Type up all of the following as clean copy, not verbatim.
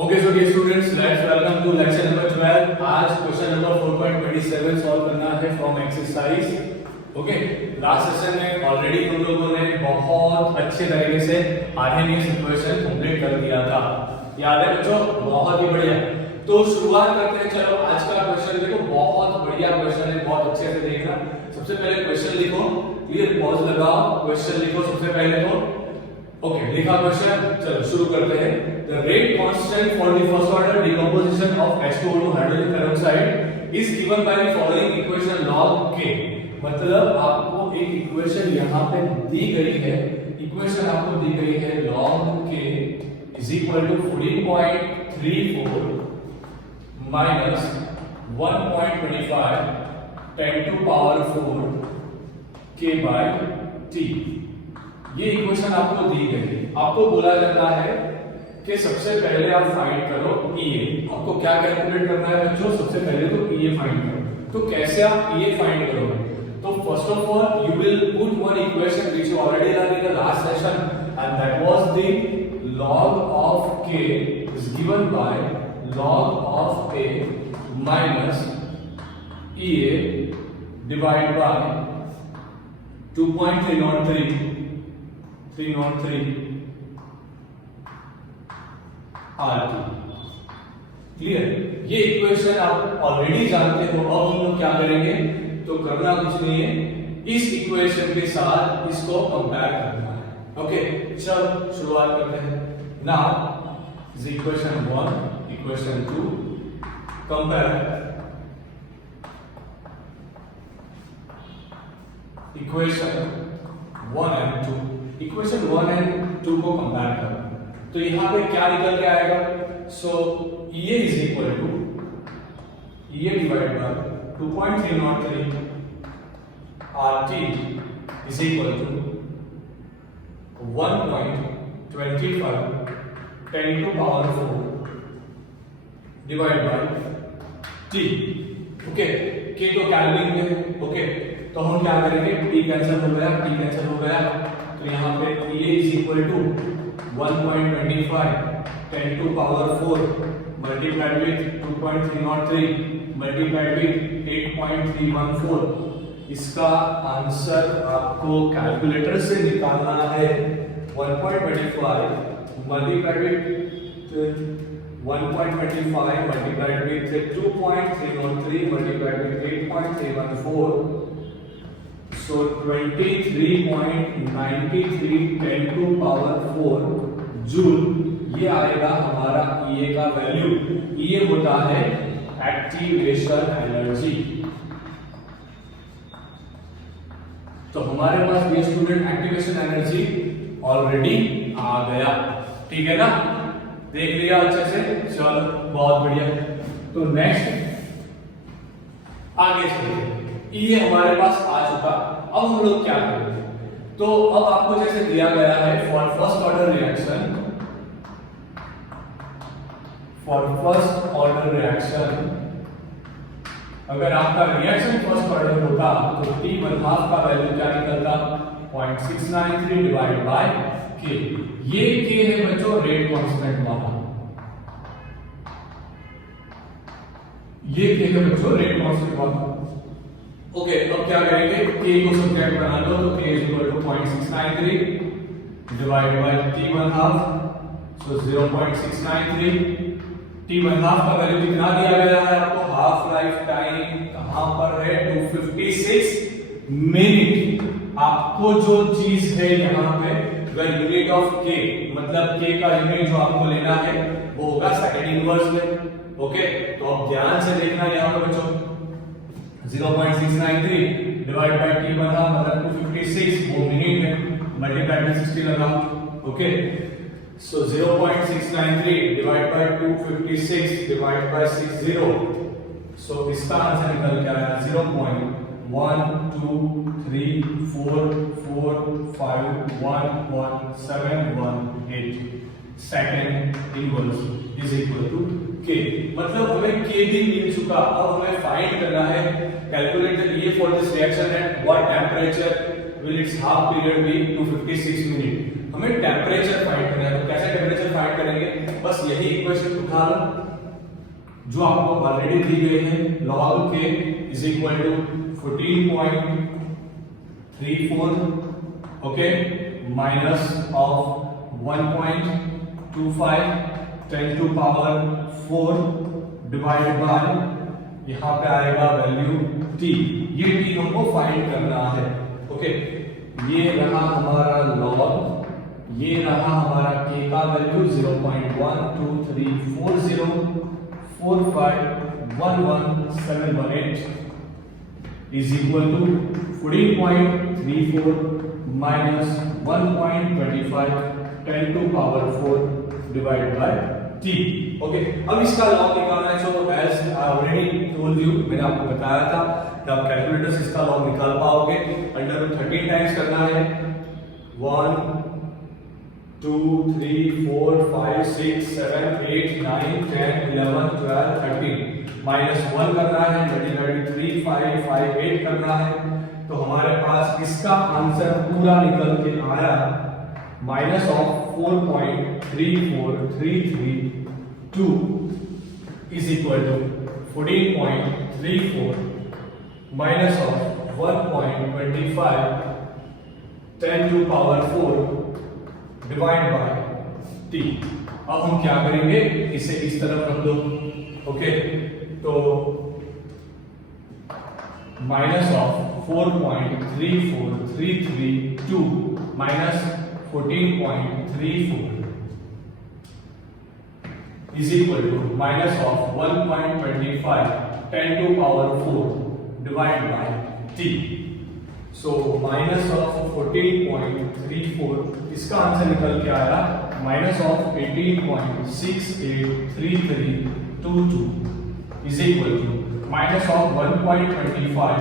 Okay so dear students, let's welcome to lecture number 12। आज question number 4.27 solve करना है from exercise. Okay, last session में already तुम लोगों ने बहुत अच्छे तरीके से आर्हेनियस इक्वेशन कंप्लीट कर दिया था। याद है बच्चों? बहुत ही बढ़िया। तो शुरुआत करते हैं। चलो आज का क्वेश्चन देखो, बहुत बढ़िया क्वेश्चन है, बहुत अच्छे से देखना। सबसे पहले क्वेश्चन लिखो, क्लियर, पॉज लगाओ, क्वेश्चन लिखो सबसे पहले तो। ओके, लिखा क्वेश्चन। चलो शुरू करते हैं। The rate constant for the first order decomposition of H2O2 hydrogen peroxide is given by the following equation log k। मतलब आपको एक इक्वेशन यहां पे दी गई है, इक्वेशन आपको दी गई है log k is equal to 14.34 minus 1.25 10 to power 4 k by t। ये इक्वेशन आपको दी गई है। आपको बोला जाता है कि सबसे पहले आप फाइंड करो EA। आपको क्या कैलकुलेट करना है बच्चों? सबसे पहले तो EA फाइंड करो। तो कैसे आप EA फाइंड करोगे? तो first of all you will put one equation which you already learn in the last session and that was the log of k is given by log of a minus EA divided by 2.303 RT। Clear? ये equation आप already जानते हो। अब हम लोग क्या करेंगे? तो करना कुछ नहीं है, इस इक्वेशन के साथ इसको कंपेयर करना है। ओके, चलो शुरुआत करते हैं। Now is equation 1 equation 2 compare equation 1 and 2। Equation 1 and 2 को कंपेयर करो तो यहां पे क्या निकल के आएगा? So EA is equal to EA divide by 2.303 RT is equal to 1.25 10 to power 4 divide by T। Okay, K तो केल्विन में। ओके, तो हम क्या करेंगे? T कैंसिल हो गया, T कैंसिल हो गया, तो यहाँ पे EA is equal to 1.25 10 to power 4 multiplied with 2.303 multiplied with 8.314। इसका आंसर आपको कैलकुलेटर से निकालना है। 1.25 multiplied with 1.25 multiplied with 2.303 multiplied with 8.314, so 23.93 10 to power 4 joule. ये आएगा हमारा EA का वैल्यू। EA होता है एक्टिवेशन एनर्जी। तो हमारे पास ये स्टूडेंट एक्टिवेशन एनर्जी ऑलरेडी आ गया। ठीक है ना? देख लिया अच्छे से? चलो बहुत बढ़िया। तो नेक्स्ट आगे चलिए। ये हमारे पास आ चुका। अब हम लोग क्या करेंगे? तो अब आपको जैसे दिया गया है फॉर फर्स्ट ऑर्डर रिएक्शन, अगर आपका रिएक्शन फर्स्ट ऑर्डर होता तो T1/2 का वैल्यू क्या निकलता? 0.693 डिवाइड बाय K। ये K है बच्चों रेट कांस्टेंट वाला। ये K है बच्चों रेट कांस्टेंट वाला। ओके, अब क्या करेंगे? K को सब्ट्रैक्ट बना लो तो K is equal to 0.693 divided by T1/2, so 0.693। T1/2 का वैल्यू कितना दिया गया है आपको? हाफ लाइफ टाइम कहां पर है? 256 मिनट। आपको जो चीज है यहां पे द यूनिट ऑफ K, मतलब K का यूनिट जो आपको लेना है वो होगा सेकंड इनवर्स में। ओके, तो अब ध्यान से देखना यहां पे बच्चों 0.693 डिवाइड बाय T1/2 मतलब 256, वो मिनट में मल्टीप्लाई में 60 लगाओ। Okay, so 0.693 divide by 256 divide by 60, so इसका आंसर निकल के आया 0.123445117118 second inverse is equal to K। मतलब हमें K भी मिल चुका। अब हमें फाइंड करना है, calculate the EA for this reaction at what temperature will its half period be 256 minute. हमें टेम्परेचर फाइंड करना है, तो कैसे टेम्परेचर फाइंड करेंगे, बस यही इक्वेशन उठा लो जो आपको ऑलरेडी दी गई है, log k is equal to 14.34 okay minus of 1.25 10 to power 4 divided by यहाँ पे आएगा वैल्यू t, ये t हमको फाइंड करना है। ओके ये रहा हमारा log, ये रहा हमारा k का value 0.1234045111718 is equal to 14.34 minus 1.25 10 to power 4 divided by t। Okay अब इसका लॉग निकालना है, so as I already told you, मैंने आपको बताया था कि आप कैलकुलेटर से इसका लॉग निकाल पाओगे। अंडर 13 टाइम्स करना है, 1 2 3 4 5 6 7 8 9 10 11 12 13 माइनस 1 करना है, मल्टीप्लाई 3 5 5 8 करना है, तो हमारे पास इसका आंसर पूरा निकल के आया minus of 4.34332 is equal to 14.34 minus of 1.25 10 to power 4 divide by t। अब हम क्या करेंगे, इसे इस तरफ रख दो। ओके तो minus of 4.34332 minus 14.34 is equal to minus of 1.25 10 to power 4 divided by t। So minus of 14.34, इसका आंसर निकल के आया minus of 18.683322 is equal to minus of 1.25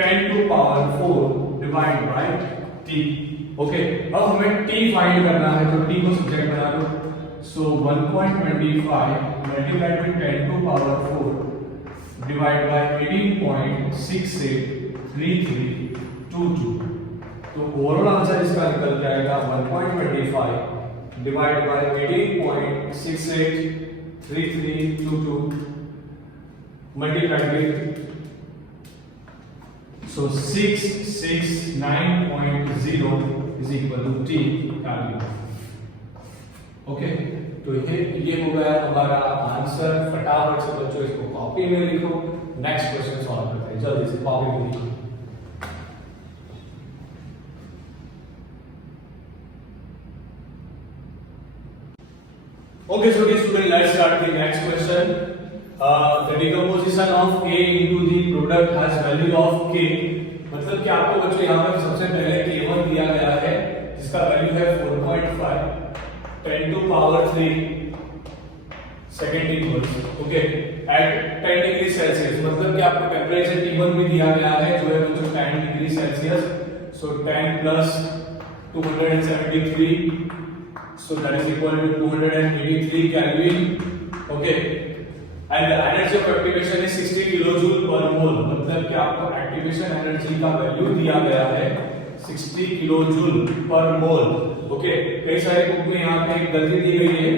10 to power 4 divided by t। Okay अब हमें t find करना है, तो t को सब्जेक्ट बना लो, so 1.25 multiplied by 10 to power 4 divide by 18.683322, तो ओवरऑल आंसर इसका निकल जाएगा 1.25 divide by 18.683322 multiplied by so 669.0 is equal to t calculate. Okay तो ये हो गया हमारा आंसर। फटाफट से बच्चों इसको कॉपी में लिखो, नेक्स्ट क्वेश्चन सॉल्व करते हैं, जल्दी से कॉपी में लिखो। Okay, so dear student, let's start the next question. The decomposition of k into the product has value of k, मतलब कि आपको बच्चों यहाँ पर सबसे पहले k1 दिया गया है जिसका वैल्यू है 4.5 10 to power 3 second equals okay at 10 degree Celsius, मतलब कि आपको टेम्परेचर T1 भी दिया गया है जो है बच्चों 10 degree Celsius, so 10 plus 273, so that is equal to 283 Kelvin, okay, and the energy of activation is 60 kilojoule per mole, मतलब कि आपको एक्टिवेशन एनर्जी का वैल्यू दिया गया है 60 किलोजूल पर मोल। ओके कई सारे बुक में यहाँ पे एक गलती दी गई है,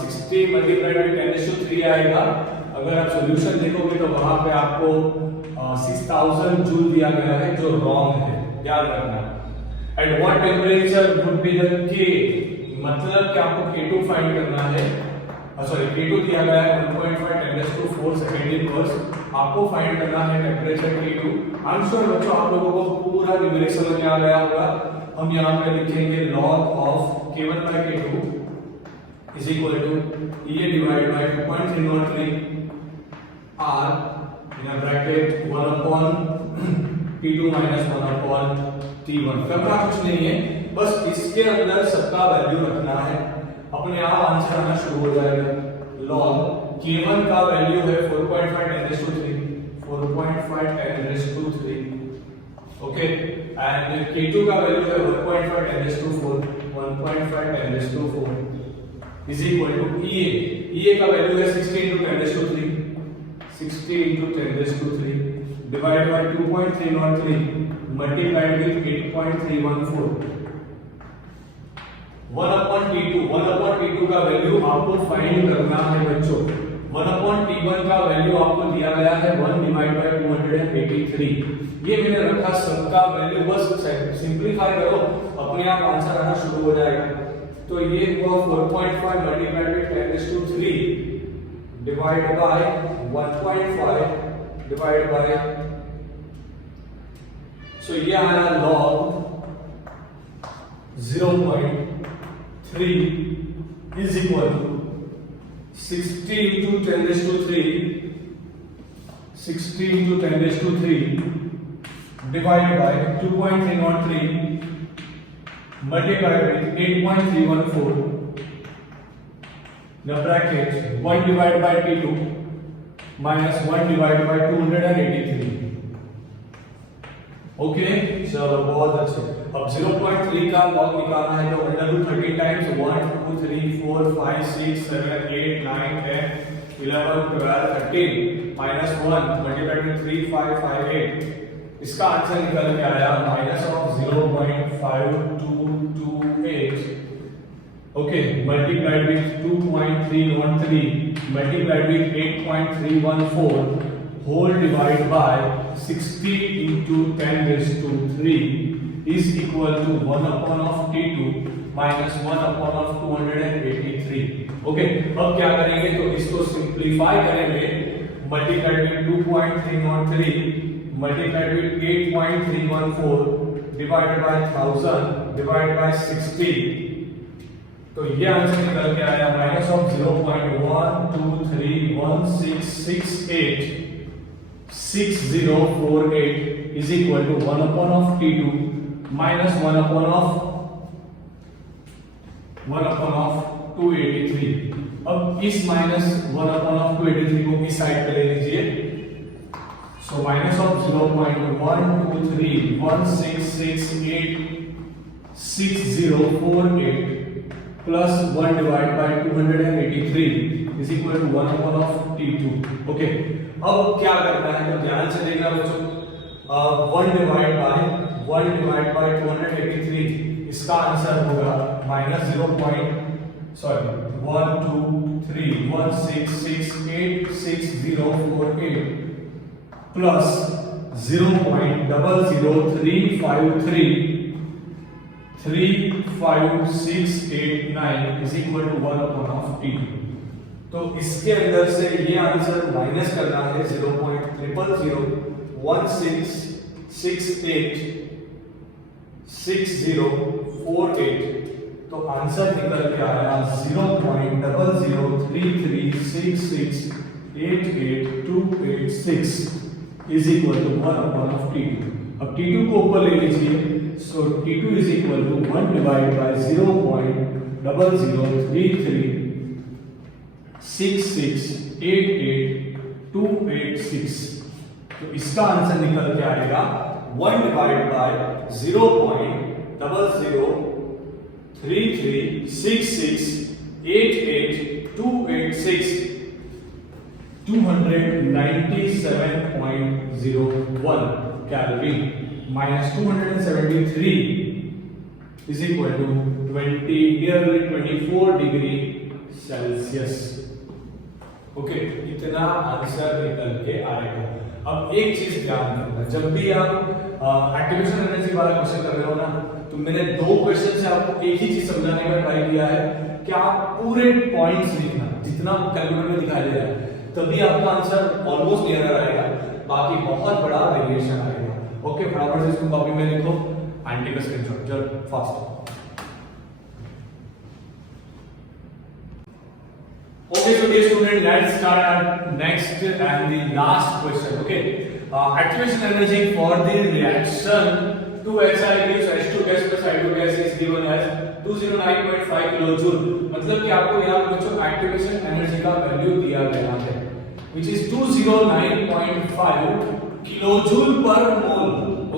60 मल्टीप्लाइड बाय 10⁻³ आएगा, अगर आप सॉल्यूशन देखोगे तो वहां पे आपको 6000 जूल दिया गया है जो रॉन्ग है, याद रखना। At what temperature would be the के, मतलब कि आपको K2 फाइंड करना है, सॉरी K2 दिया गया है 1.5 10⁻⁴ सेकेंड इनवर्स, आपको फाइंड करना है temperature T2। I am sure बच्चों आप लोगों को पूरा न्यूमेरिक समझ में आ गया होगा। हम यहाँ पे लिखेंगे log of K1 by K2 is equal to ये divide by 2.303 R in a bracket 1 upon T2 minus 1 upon T1। करना कुछ नहीं है, बस इसके अंदर सबका वैल्यू रखना है, अपने आप आंसर आना शुरू हो जाएगा। log K1 का वैल्यू है 4.5 10⁻³ 4.5 10⁻³ ओके, एंड K2 का वैल्यू है 1.5 10⁻⁴ 1.5 10⁻⁴ इज इक्वल टू EA का वैल्यू है 60 × 10⁻³ 60 × 10⁻³ divide by 2.303 multiplied with 8.314 1/T2 का वैल्यू आपको फाइंड करना है बच्चों। 1/T1 का वैल्यू आपको दिया गया है 1/283। ये मैंने रखा सबका वैल्यू, बस सिंपलीफाई करो, अपने आप आंसर आना शुरू हो जाएगा। तो ये हुआ 4.5 multiplied with 10⁻³ divide by 1.5 divide by, so ये आया log 0.3 is equal to 60 into 10⁻³ divided by 2.303 multiplied with 8.314 the bracket 1 divided by T2 minus 1 divided by 283। Okay चलो बहुत अच्छे। अब 0.3 का लॉग निकालना है तो √13 टाइम्स 1 2 3 4 5 6 7 8 9 10 11 12 13 माइनस 1 मल्टीप्लाइड विद 3 5 5 8। इसका आंसर निकल के आया -0.5228। Okay multiplied with 2.313 multiplied with 8.314 whole divide by 60 into 10⁻³ is equal to 1/T2 minus 1/283। Okay अब क्या करेंगे तो इसको सिंपलीफाई करेंगे। Multiplied with 2.303 multiplied with 8.314 divided by 1000 divided by 60। तो ये आंसर निकल के आया -0.1231668 6048 is equal to 1/T2 minus 1/283। अब इस माइनस 1/283 को किस साइड पे ले लीजिए, सो -0.1231668 6048 plus 1 divided by 283 is equal to 1/T2। Okay अब क्या करना है तो ध्यान से देखना बच्चों। 1 डिवाइड बाय 283 इसका आंसर होगा -12316686048 plus 0.00353 is equal to 1/T2। तो इसके अंदर से ये आंसर माइनस करना है 0.00016686048। तो आंसर निकल के आया 0.003366882886 इज इक्वल टू 1/T2। अब T2 को ऊपर ले लीजिए, so T2 is equal to 1 divide by 0.00336688286। तो इसका आंसर निकल के आएगा 1 divide by 0.00336688286 297.01 calorie minus 273 is equal to 24 degree Celsius. Okay इतना आंसर निकल के आएगा। अब एक चीज ध्यान रखना, जब भी आप एक्टिवेशन एनर्जी वाला क्वेश्चन कर रहे हो ना, तो मैंने 2 क्वेश्चन से आपको एक ही चीज समझाने का ट्राई किया है कि आप पूरे पॉइंट्स लिखना जितना कैलकुलेटर में दिखाई दे रहा है, तभी आपका आंसर ऑलमोस्ट क्लियर आएगा, बाकी बहुत बड़ा वेरिएशन आएगा। ओके फटाफट से इसको कॉपी में लिखो एंड टेक अ स्क्रीनशॉट जल्द fast. Okay, so dear student, let's start our next and the last question. Okay, activation energy for the reaction to HI gives H2 gas plus I2 gas is given as 209.5 kilojoule। मतलब कि आपको यहाँ बच्चों activation energy का value दिया गया है, which is 209.5 kilojoule पर मोल।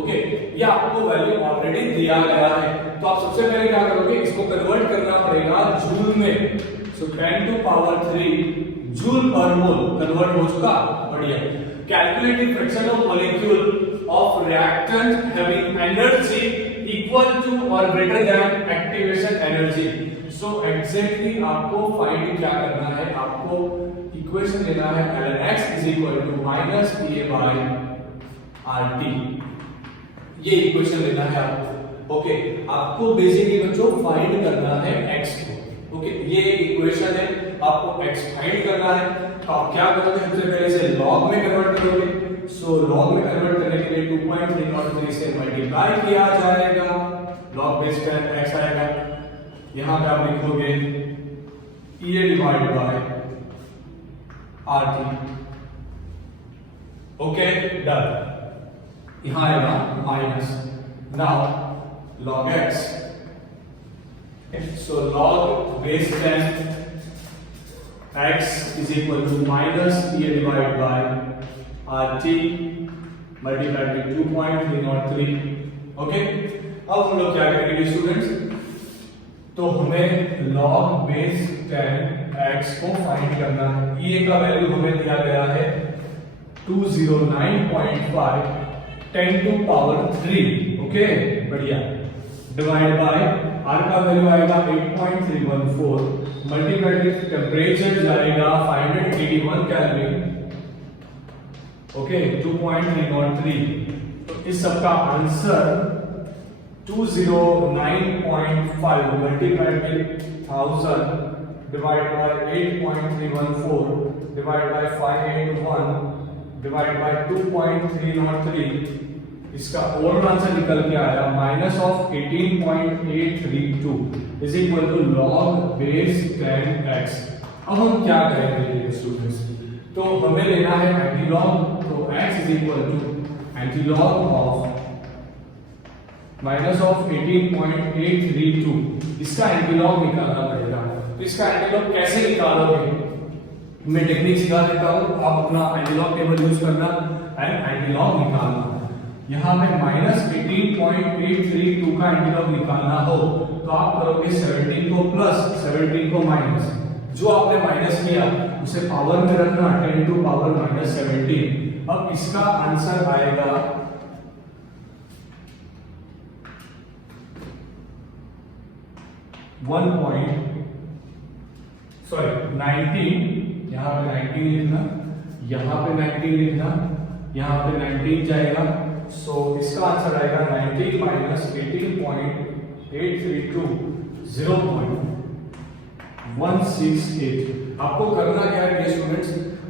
ओके ये आपको वैल्यू ऑलरेडी दिया गया है, तो आप सबसे पहले क्या करोगे, इसको कन्वर्ट करना पड़ेगा जूल में। सो 10 to power 3 जूल पर मोल कन्वर्ट हो चुका, बढ़िया। Calculate the fraction of molecule of reactant having energy equal to और greater than activation energy. So exactly आपको फाइंड क्या करना है, आपको इक्वेशन लेना है ln x is equal to minus pa by RT, ये इक्वेशन लेना है आपको। ओके, आपको बेसिकली बच्चों फाइंड करना है x को। ओके, ये इक्वेशन है, आपको x फाइंड करना है। तो आप क्या करोगे, सबसे पहले से log में कन्वर्ट करोगे। सो log में कन्वर्ट करने के लिए 2.303 से मल्टीप्लाई किया जाएगा, log बेस 10 x आएगा। यहां पे आप लिखोगे ये divide by RT। Okay, done. यहां आएगा minus, now log x, so log base 10 x is equal to minus a divided by RT multiplied by 2.303। Okay, अब हम लोग क्या करेंगे स्टूडेंट्स, तो हमें log base 10 x को फाइंड करना है। e का वैल्यू हमें दिया गया है 209.5 10 टू पावर 3। ओके, बढ़िया। डिवाइड बाय r का वैल्यू आएगा 8.314 मल्टीप्लाइड विद टेंपरेचर जाएगा 581 केल्विन। ओके, 2.303। तो इस सब का answer 209.5 multiplied with 1000 divide by 8.314 divide by 581 divide by 2.303, इसका ओवरऑल आंसर निकल के आया minus of 18.832 is equal to log base 10x। अब हम क्या करेंगे स्टूडेंट्स, तो हमें लेना है एंटीलॉग, तो x is equal to antilog of minus of 18.832, इसका एंटीलॉग निकालना पड़ेगा। तो इसका एंटीलॉग कैसे निकालोगे, मैं टेक्निक सिखा देता हूं, आप अपना एंटीलॉग टेबल यूज करना एंड एंटीलॉग निकालना। यहां पे माइनस 18.832 का एंटीलॉग निकालना हो तो आप करोगे 17 को प्लस 17 को माइनस, जो आपने माइनस किया उसे पावर में रखना 10 टू पावर माइनस 17। अब इसका आंसर आएगा 19, यहां पे 19 लिखना, यहां पे 19 लिखना, यहां पे 19 जाएगा। सो इसका आंसर आएगा 19 माइनस 18.832 0.168। आपको करना क्या है स्टूडेंट्स,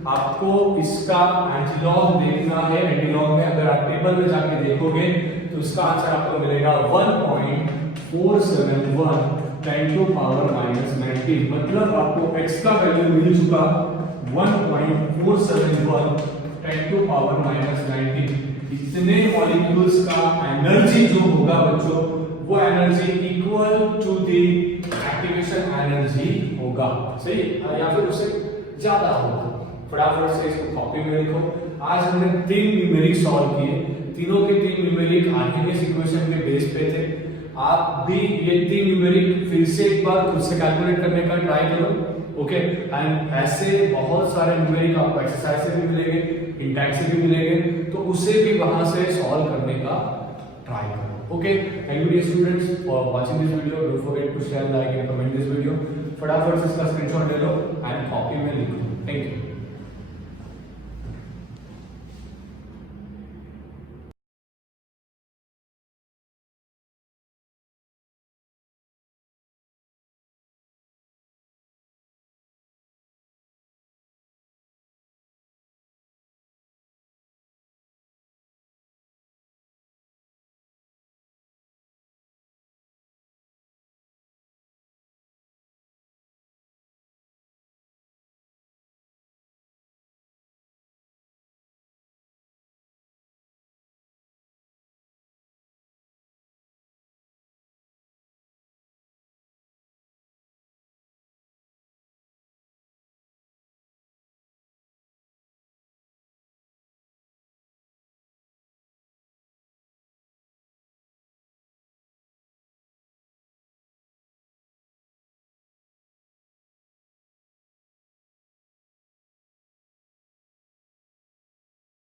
आपको इसका एंटीलॉग देखना है। एंटीलॉग में अगर आप टेबल में जाके देखोगे तो इसका आंसर आपको मिलेगा 1.471 10 टू पावर माइनस 19। मतलब आपको x का वैल्यू मिल चुका 1.471 10 टू पावर माइनस 19। इतने मॉलिक्यूल्स का एनर्जी जो होगा बच्चों, वो energy equal to the activation energy होगा, सही, या फिर उससे ज्यादा होगा। फटाफट से इसको कॉपी में लिखो। आज हमने 3 न्यूमेरिक सॉल्व किए, तीनों के 3 न्यूमेरिक आर्किमिडीज इक्वेशन के बेस पे थे। आप भी ये 3 न्यूमेरिक फिर से एक बार खुद से कैलकुलेट करने का ट्राई करो। ओके, एंड ऐसे बहुत सारे न्यूमेरिक आपको एक्सरसाइज से भी मिलेंगे, इंडेक्स से भी मिलेंगे, तो उसे भी वहां से सॉल्व करने का ट्राई करो। Okay, thank you students for watching this video. Don't forget to share, like and comment this video. फटाफट से इसका स्क्रीनशॉट ले लो एंड कॉपी में लिखो। Thank you.